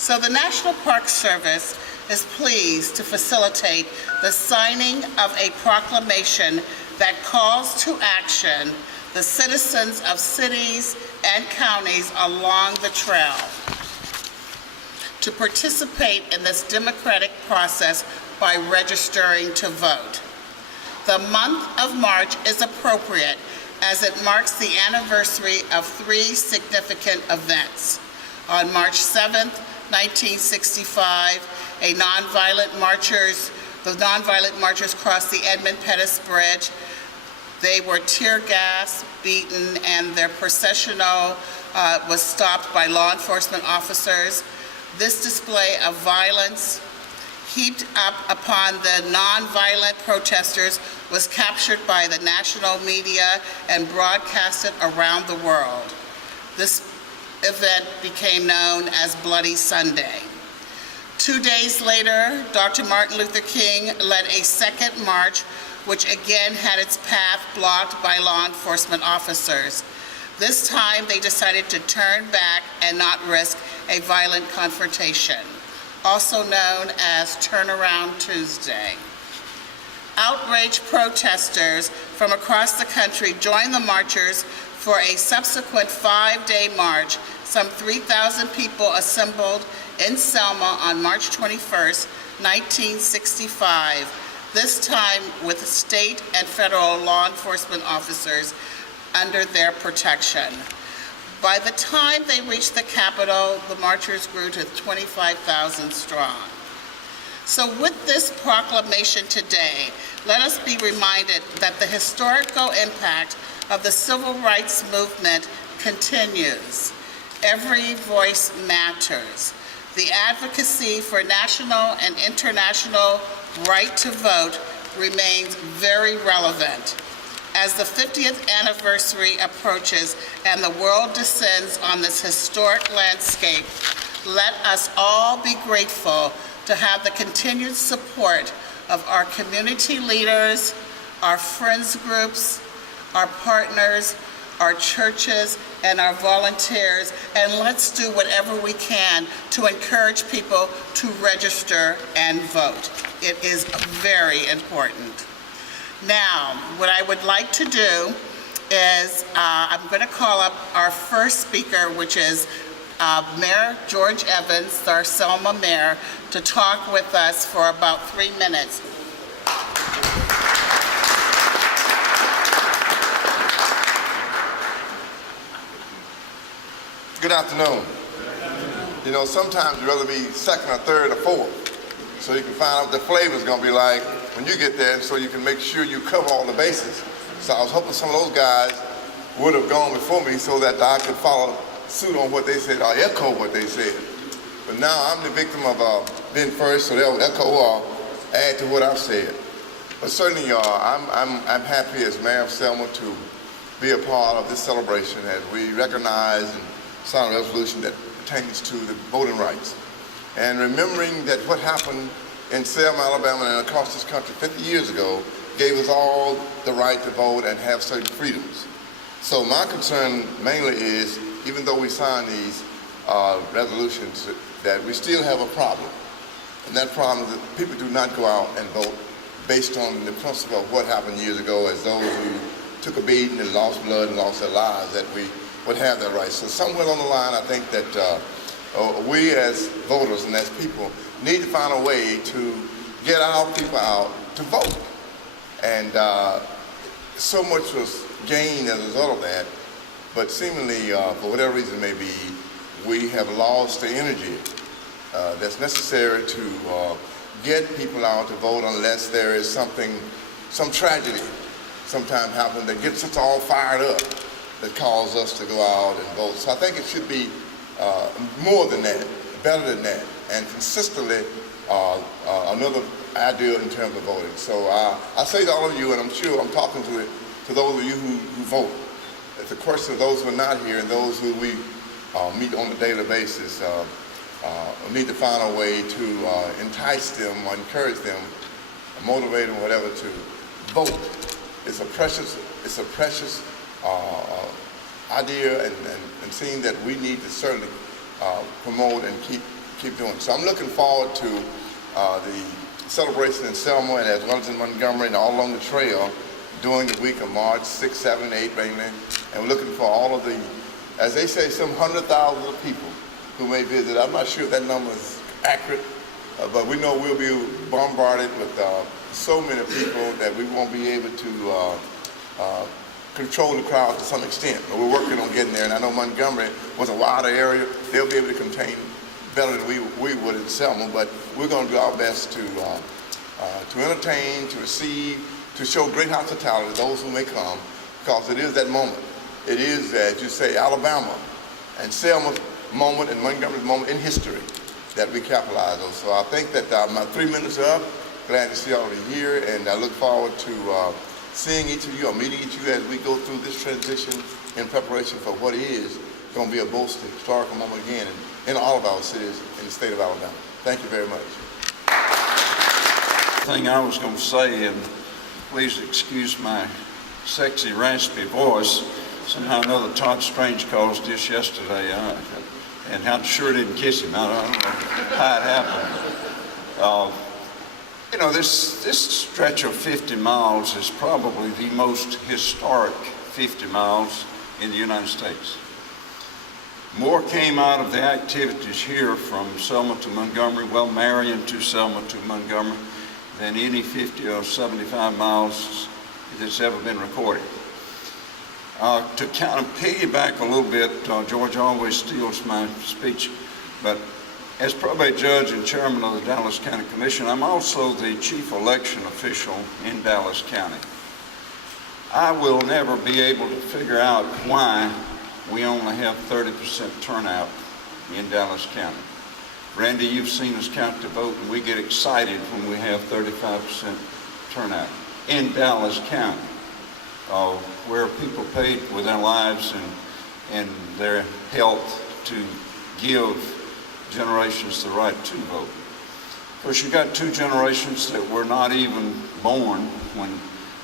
So the National Park Service is pleased to facilitate the signing of a proclamation that calls to action the citizens of cities and counties along the trail to participate in this democratic process by registering to vote. The month of March is appropriate as it marks the anniversary of three significant events. On March 7th, 1965, the nonviolent marchers crossed the Edmund Pettus Bridge. They were tear gassed, beaten, and their processional was stopped by law enforcement officers. This display of violence heaped up upon the nonviolent protesters was captured by the national media and broadcasted around the world. This event became known as Bloody Sunday. 2 days later, Dr. Martin Luther King led a second march, which again had its path blocked by law enforcement officers. This time, they decided to turn back and not risk a violent confrontation, also known as Turnaround Tuesday. Outraged protesters from across the country joined the marchers for a subsequent 5-day march. Some 3,000 people assembled in Selma on March 21st, 1965, this time with state and federal law enforcement officers under their protection. By the time they reached the Capitol, the marchers grew to 25,000 strong. So with this proclamation today, let us be reminded that the historical impact of the civil rights movement continues. Every voice matters. The advocacy for national and international right to vote remains very relevant. As the 50th anniversary approaches and the world descends on this historic landscape, let us all be grateful to have the continued support of our community leaders, our friends groups, our partners, our churches, and our volunteers, and let's do whatever we can to encourage people to register and vote. It is very important. Now, what I would like to do is I'm going to call up our first speaker, which is Mayor George Evans, our Selma Mayor, to talk with us for about 3 minutes. Good afternoon. You know, sometimes you'd rather be second or third or fourth, so you can find out what the flavor's gonna be like when you get there, so you can make sure you cover all the bases. So I was hoping some of those guys would have gone before me so that I could follow suit on what they said, or echo what they said. But now I'm the victim of being first, so they'll echo or add to what I've said. But certainly, I'm happy as Mayor of Selma to be a part of this celebration as we recognize and sign a resolution that pertains to the voting rights. And remembering that what happened in Selma, Alabama, and across this country 50 years ago gave us all the right to vote and have certain freedoms. So my concern mainly is, even though we sign these resolutions, that we still have a problem. And that problem is that people do not go out and vote based on the principle of what happened years ago as those who took a beating and lost blood and lost their lives, that we would have that right. So somewhere along the line, I think that we as voters and as people need to find a way to get our people out to vote. And so much was gained as a result of that, but seemingly, for whatever reason it may be, we have lost the energy that's necessary to get people out to vote unless there is some tragedy sometime happen that gets us all fired up, that calls us to go out and vote. So I think it should be more than that, better than that, and consistently another idea in terms of voting. So I say to all of you, and I'm sure I'm talking to those of you who vote, it's a question of those who are not here and those who we meet on a daily basis, need to find a way to entice them or encourage them, motivate them, whatever, to vote. It's a precious idea, and seeing that we need to certainly promote and keep keep doing it. So I'm looking forward to the celebration in Selma and as well as in Montgomery and all along the trail during the week of March 6, 7, 8, mainly. And we're looking for all of the, as they say, some 100,000 of people who may visit. I'm not sure if that number is accurate, but we know we'll be bombarded with so many people that we won't be able to control the crowd to some extent. But we're working on getting there, and I know Montgomery was a wider area. They'll be able to contain better than we would in Selma, but we're going to do our best to entertain, to receive, to show great hospitality to those who may come, because it is that moment. It is, as you say, Alabama and Selma's moment and Montgomery's moment in history that we capitalize on. So I think that my 3 minutes are up. Glad to see all of you here, and I look forward to seeing each of you or meeting each of you as we go through this transition in preparation for what is going to be a most historical moment again in all of our cities in the state of Alabama. Thank you very much. Thing I was going to say, and please excuse my sexy, raspy voice. Somehow or another, Todd Strange caused this yesterday, and I'm sure didn't kiss him. I don't know how it happened. You know, this stretch of 50 miles is probably the most historic 50 miles in the United States. More came out of the activities here from Selma to Montgomery, well, Marion to Selma to Montgomery, than any 50 or 75 miles that's ever been recorded. To kind of piggyback a little bit, George always steals my speech, but as probate judge and chairman of the Dallas County Commission, I'm also the chief election official in Dallas County. I will never be able to figure out why we only have 30% turnout in Dallas County. Randy, you've seen us count the vote, and we get excited when we have 35% turnout in Dallas County, where people paid with their lives and their health to give generations the right to vote. Of course, you got two generations that were not even born when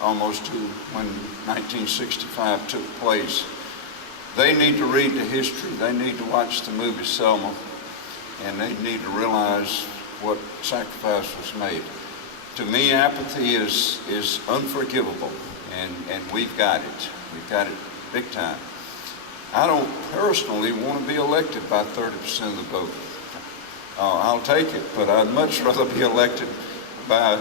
1965 took place. They need to read the history. They need to watch the movie Selma, and they need to realize what sacrifice was made. To me, apathy is unforgivable, and we've got it. We've got it big time. I don't personally want to be elected by 30% of the vote. I'll take it, but I'd much rather be elected by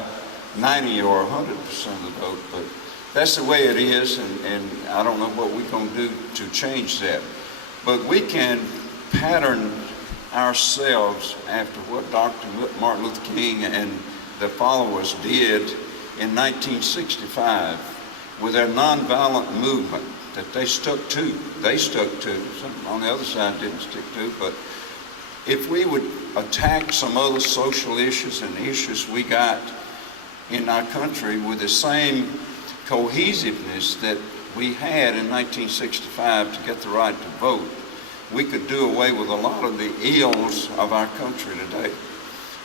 90 or 100% of the vote. But that's the way it is, and I don't know what we're going to do to change that. But we can pattern ourselves after what Dr. Martin Luther King and the followers did in 1965 with their nonviolent movement that they stuck to. Some on the other side didn't stick to, but if we would attack some other social issues and issues we got in our country with the same cohesiveness that we had in 1965 to get the right to vote, we could do away with a lot of the ills of our country today.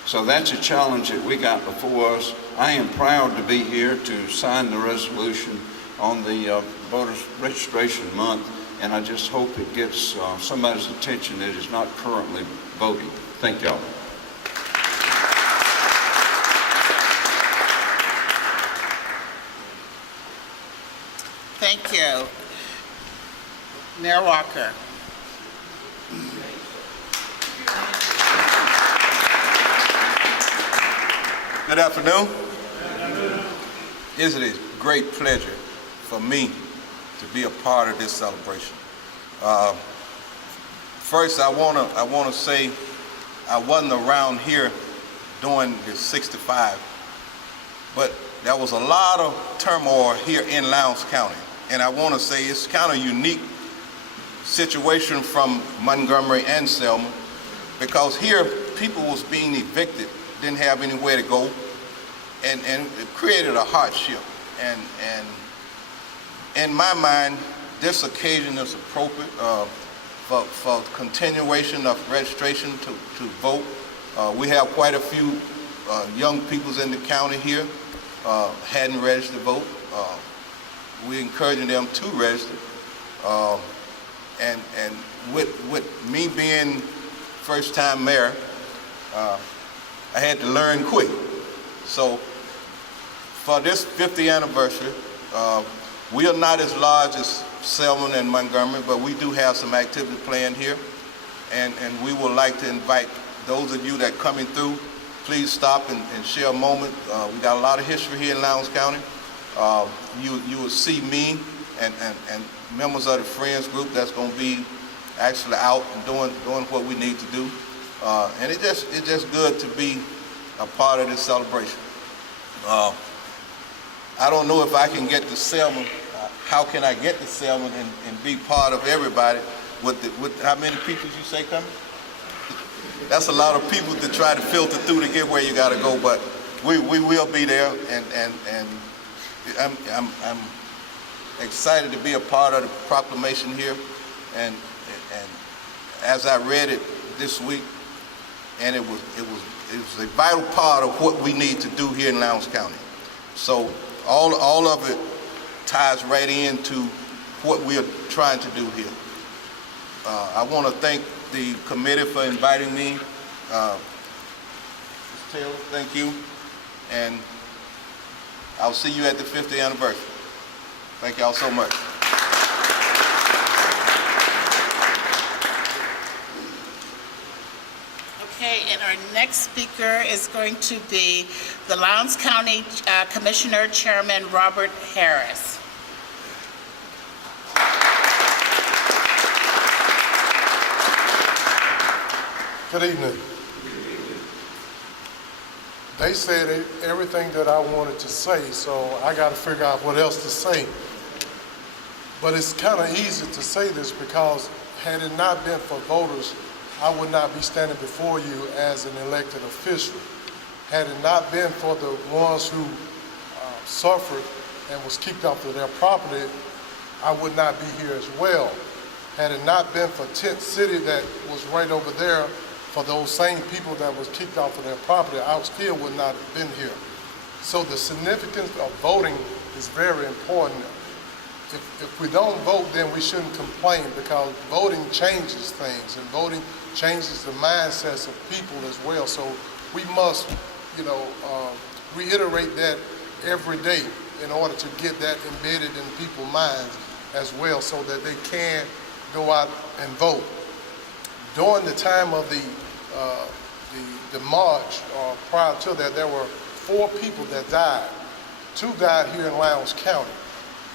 So that's a challenge that we got before us. I am proud to be here to sign the resolution on the Voters Registration Month, and I just hope it gets somebody's attention that is not currently voting. Thank y'all. Thank you. Mayor Walker. Good afternoon. It is a great pleasure for me to be a part of this celebration. First, I wanna say I wasn't around here during the 65, but there was a lot of turmoil here in Lowndes County, and I want to say it's kind of unique situation from Montgomery and Selma, because here people was being evicted, didn't have anywhere to go, and it created a hardship. And in my mind, this occasion is appropriate for continuation of registration to vote. We have quite a few young peoples in the county here hadn't registered to vote. We're encouraging them to register. And with me being first-time mayor, I had to learn quick. So for this 50th anniversary, we are not as large as Selma and Montgomery, but we do have some activity planned here. And we would like to invite those of you that coming through, please stop and share a moment. We got a lot of history here in Lowndes County. You will see me and members of the Friends group that's going to be actually out and doing what we need to do. And it's just good to be a part of this celebration. I don't know if I can get to Selma. How can I get to Selma and be part of everybody with how many people you say coming? That's a lot of people to try to filter through to get where you got to go, but we will be there, and I'm excited to be a part of the proclamation here, and as I read it this week, and it was a vital part of what we need to do here in Lowndes County. So all of it ties right into what we are trying to do here. I want to thank the committee for inviting me. Ms. Taylor, thank you. And I'll see you at the 50th anniversary. Thank y'all so much. Okay, and our next speaker is going to be the Lowndes County Commissioner Chairman Robert Harris. Good evening. They said everything that I wanted to say, so I got to figure out what else to say. But it's kind of easy to say this because had it not been for voters, I would not be standing before you as an elected official. Had it not been for the ones who suffered and was kicked off of their property, I would not be here as well. Had it not been for Tent City that was right over there, for those same people that was kicked off of their property, I still would not have been here. So the significance of voting is very important. If we don't vote, then we shouldn't complain, because voting changes things, and voting changes the mindsets of people as well. So we must, reiterate that every day in order to get that embedded in people's minds as well, so that they can go out and vote. During the time of the march, prior to that, there were 4 people that died. 2 died here in Lowndes County.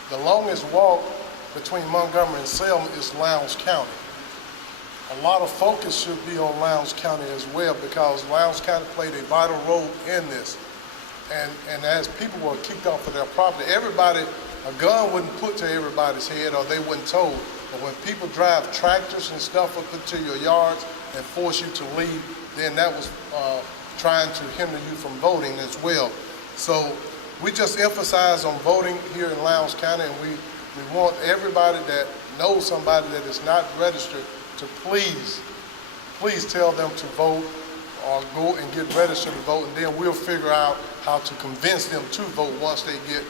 The longest walk between Montgomery and Selma is Lowndes County. A lot of focus should be on Lowndes County as well, because Lowndes County played a vital role in this. And as people were kicked off of their property, a gun wouldn't put to everybody's head, or they weren't told. But when people drive tractors and stuff up into your yards and force you to leave, then that was trying to hinder you from voting as well. So we just emphasize on voting here in Lowndes County, and we want everybody that knows somebody that is not registered to please tell them to vote, or go and get registered to vote, and then we'll figure out how to convince them to vote once they get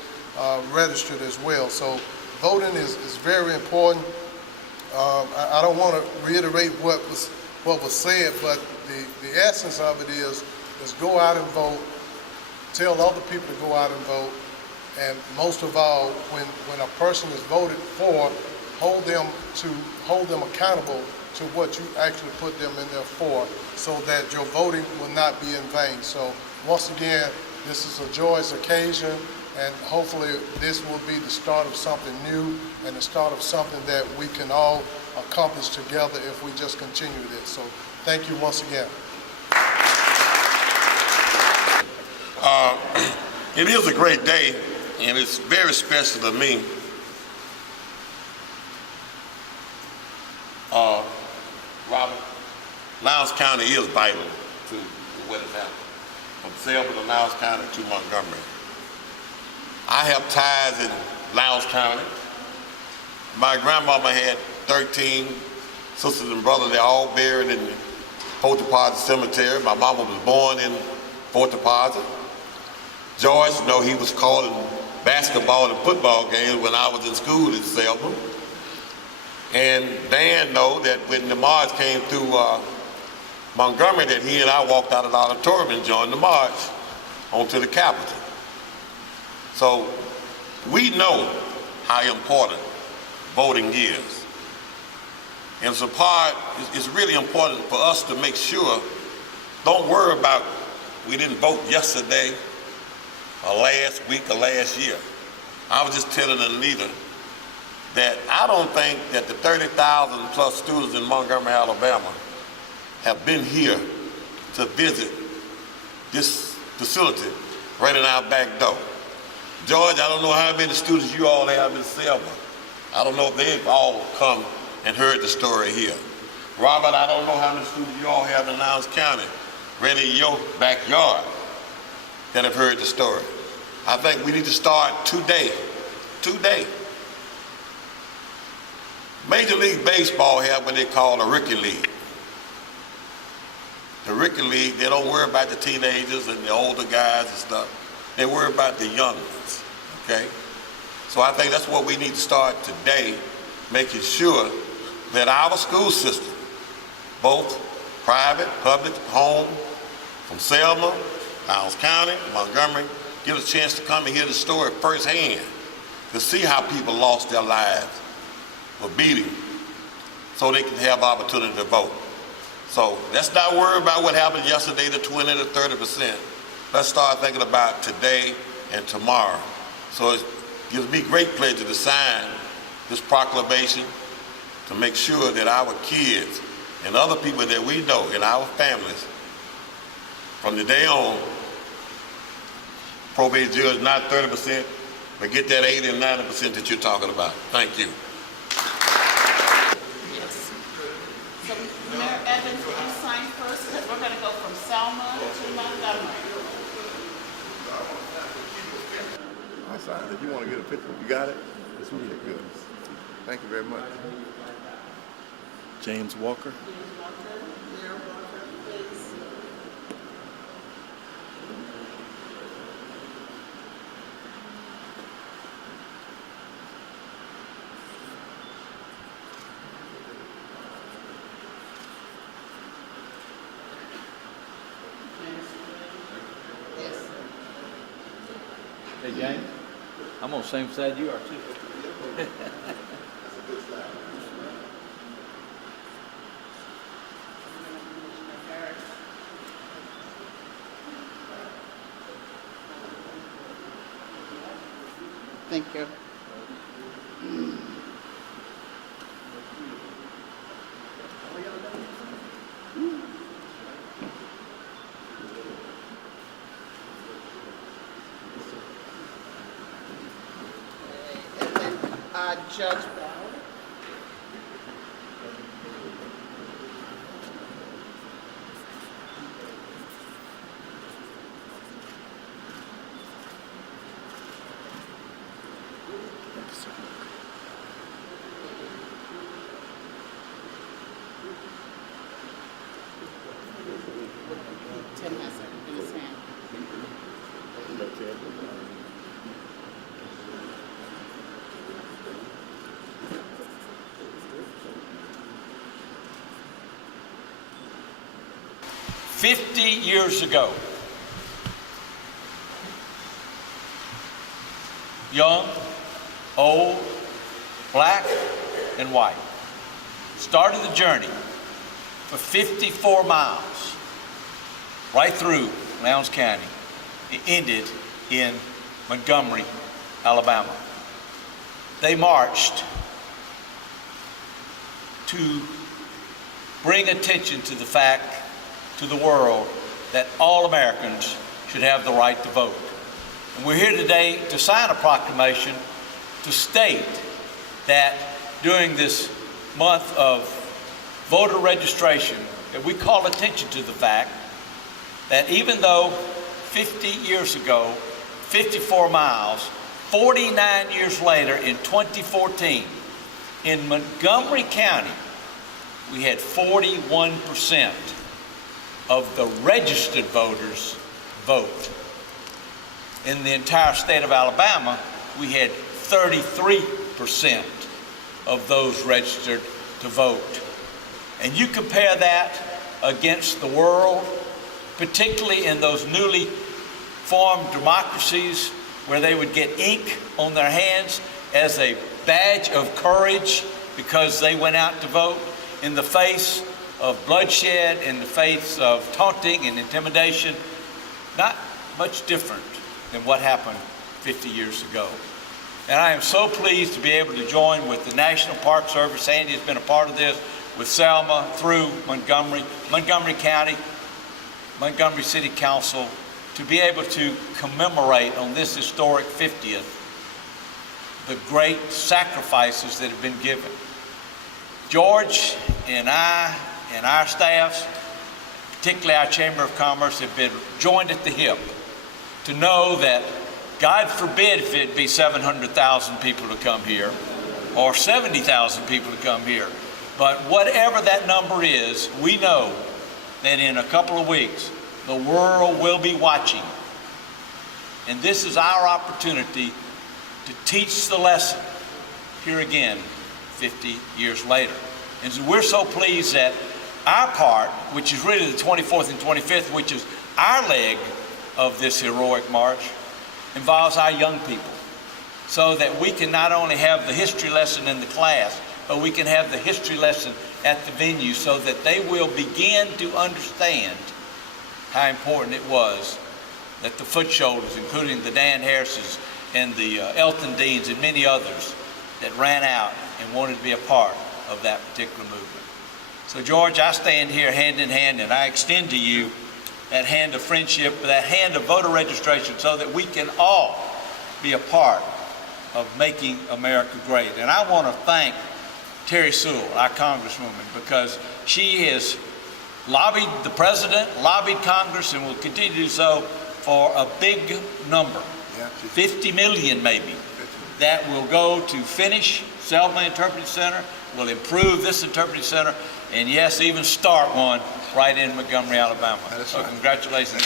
registered as well. So voting is very important. I don't want to reiterate what was said, but the essence of it is go out and vote, tell other people to go out and vote, and most of all, when a person is voted for, hold them accountable to what you actually put them in there for, so that your voting will not be in vain. So once again, this is a joyous occasion, and hopefully this will be the start of something new and the start of something that we can all accomplish together if we just continue this. So thank you once again. It is a great day, and it's very special to me. Robert, Lowndes County is vital to what has happened. From Selma to Lowndes County to Montgomery. I have ties in Lowndes County. My grandmama had 13 sisters and brothers. They're all buried in the Fort Deposit Cemetery. My mama was born in Fort Deposit. George, he was calling basketball and football games when I was in school in Selma. And Dan know that when the march came through Montgomery that he and I walked out of the auditorium and joined the march onto the Capitol. So we know how important voting is. And it's it's really important for us to make sure, don't worry about we didn't vote yesterday or last week or last year. I was just telling Anita that I don't think that the 30,000 plus students in Montgomery, Alabama have been here to visit this facility right in our back door. George, I don't know how many students you all have in Selma. I don't know if they've all come and heard the story here. Robert, I don't know how many students you all have in Lowndes County, right in your backyard, that have heard the story. I think we need to start today. Major League Baseball have what they call a Rookie League. The Rookie League, they don't worry about the teenagers and the older guys and stuff. They worry about the young ones, okay? So I think that's what we need to start today, making sure that our school system, both private, public, home, from Selma, Lowndes County, Montgomery, get a chance to come and hear the story firsthand, to see how people lost their lives for beating, so they can have opportunity to vote. So let's not worry about what happened yesterday, the 20 to 30%. Let's start thinking about today and tomorrow. So it gives me great pleasure to sign this proclamation to make sure that our kids and other people that we know in our families, from the day on, probate judge not 30%, but get that 80 and 90% that you're talking about. Thank you. Yes. So Mayor Evans, will you sign first? Because we're going to go from Selma to Montgomery. I signed. If you want to get a picture, you got it? This will be good. Thank you very much. James Walker. Mayor Walker, please. Yes. Hey, James. I'm on the same side you are, too. Thank you. And then Judge Ballard. Tim has it in his hand. 50 years ago, young, old, black, and white started the journey for 54 miles right through Lowndes County. It ended in Montgomery, Alabama. They marched to bring attention to the fact to the world that all Americans should have the right to vote. And we're here today to sign a proclamation to state that during this month of voter registration, that we call attention to the fact that even though 50 years ago, 54 miles, 49 years later in 2014, in Montgomery County, we had 41% of the registered voters vote. In the entire state of Alabama, we had 33% of those registered to vote. And you compare that against the world, particularly in those newly formed democracies where they would get ink on their hands as a badge of courage because they went out to vote, in the face of bloodshed, in the face of taunting and intimidation. Not much different than what happened 50 years ago. And I am so pleased to be able to join with the National Park Service. Sandy has been a part of this, with Selma through Montgomery, Montgomery County, Montgomery City Council, to be able to commemorate on this historic 50th the great sacrifices that have been given. George and I and our staffs, particularly our Chamber of Commerce, have been joined at the hip to know that, God forbid if it be 700,000 people to come here or 70,000 people to come here, but whatever that number is, we know that in a couple of weeks, the world will be watching. And this is our opportunity to teach the lesson here again 50 years later. And so we're so pleased that our part, which is really the 24th and 25th, which is our leg of this heroic march, involves our young people, so that we can not only have the history lesson in the class, but we can have the history lesson at the venue, so that they will begin to understand how important it was that the foot soldiers, including the Dan Harrises and the Elton Deans and many others, that ran out and wanted to be a part of that particular movement. So George, I stand here hand in hand, and I extend to you that hand of friendship, that hand of voter registration, so that we can all be a part of making America great. And I want to thank Terry Sewell, our Congresswoman, because she has lobbied the President, lobbied Congress, and will continue to do so for a big number, 50 million maybe, that will go to finish Selma Interpretive Center, will improve this Interpretive Center, and yes, even start one right in Montgomery, Alabama. So congratulations.